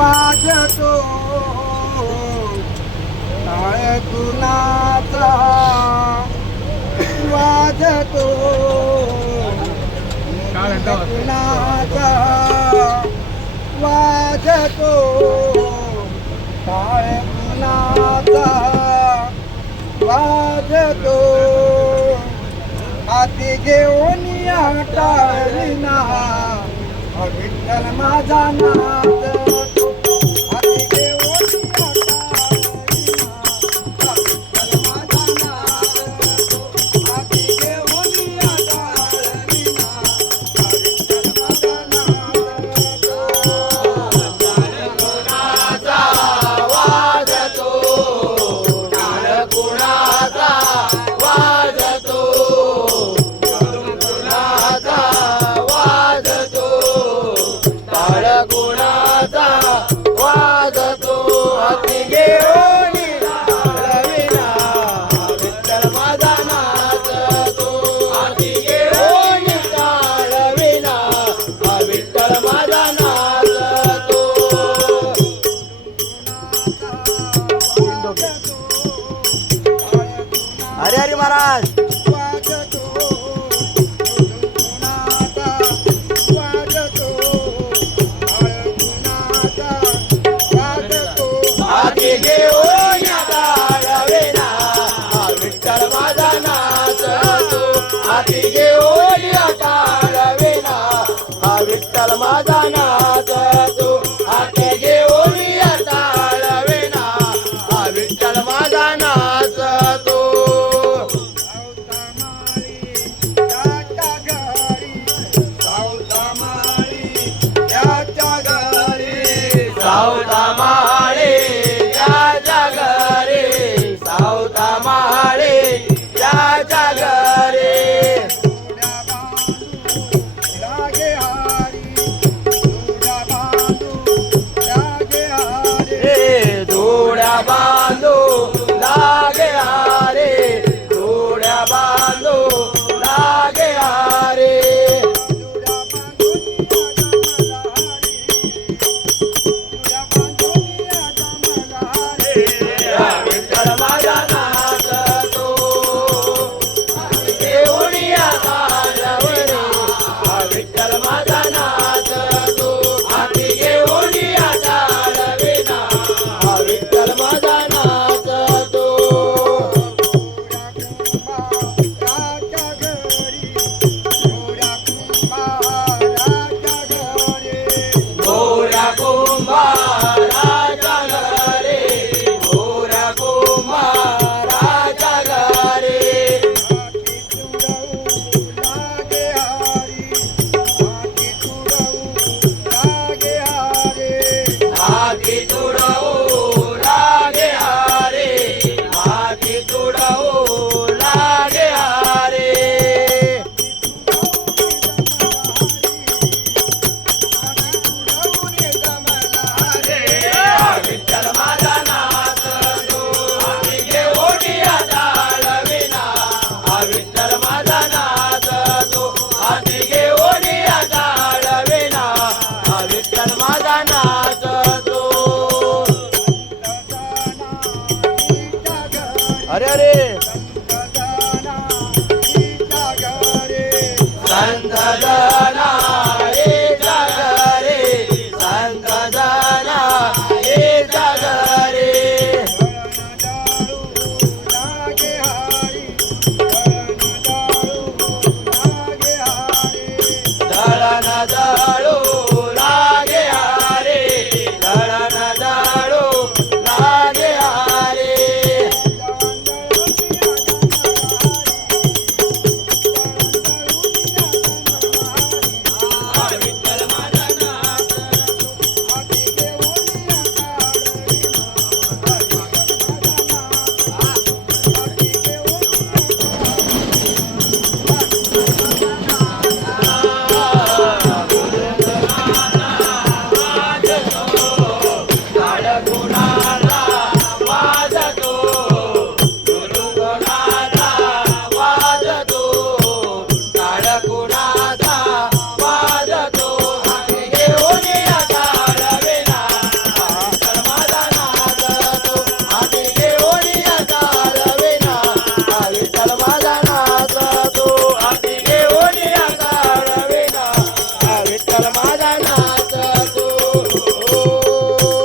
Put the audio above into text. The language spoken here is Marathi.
वाजतो टाळ कुणाचा वाजतो कुणाचा वाजतो टाळ कुणाचा वाजतो हाती घेऊन या टाळविना विठ्ठल माझा नाथ हाती घेऊन या टाळविना विठ्ठल माझा नाथ हाती घेऊन या टाळविना विठ्ठल माझा नाथ कुणाचा वाजतो टाळ कुणाचा वाजतो कुणाचा वाजतो टाळ कुणाचा वाजतो हाती घेऊन टाळविना विठ्ठल माझा नाचतो हाती घेऊन टाळविना विठ्ठल माझा नाचतो हरे हरे महाराज वाजतो कुणाचा वाजतो कुणाचा वाजतो हाती घेऊन टाळविना विठ्ठल माझा नाचतो हाती घेऊन टाळविना विठ्ठल माझा नाचतो हाती घेऊन टाळविना विठ्ठल माझा नाचतो सावता माळी याच्या घरी सावता माळी याच्या घरी जोड्या बांधू लागे हारे जोड्या बांधू लागे हारे विठ्ठल माझा नाचतो हाती घेऊन टाळविना विठ्ठल माझा नाचतो हाती घेऊन टाळविना विठ्ठल माझा नाचतो गोऱ्या कुंभाराच्या घरी गोऱ्या कुंभाराच्या घरी हाती तुडवू लागे हारे हाती तुडवू लागे हारे विठ्ठल माझा नाचतो हाती घेऊन टाळविना विठ्ठल माझा नाचतो हाती घेऊन टाळविना विठ्ठल माझा नाचतो अरे अरे संत जना रे जागरे संत जना रे जागरे दळण दळू लागे हारे विठ्ठल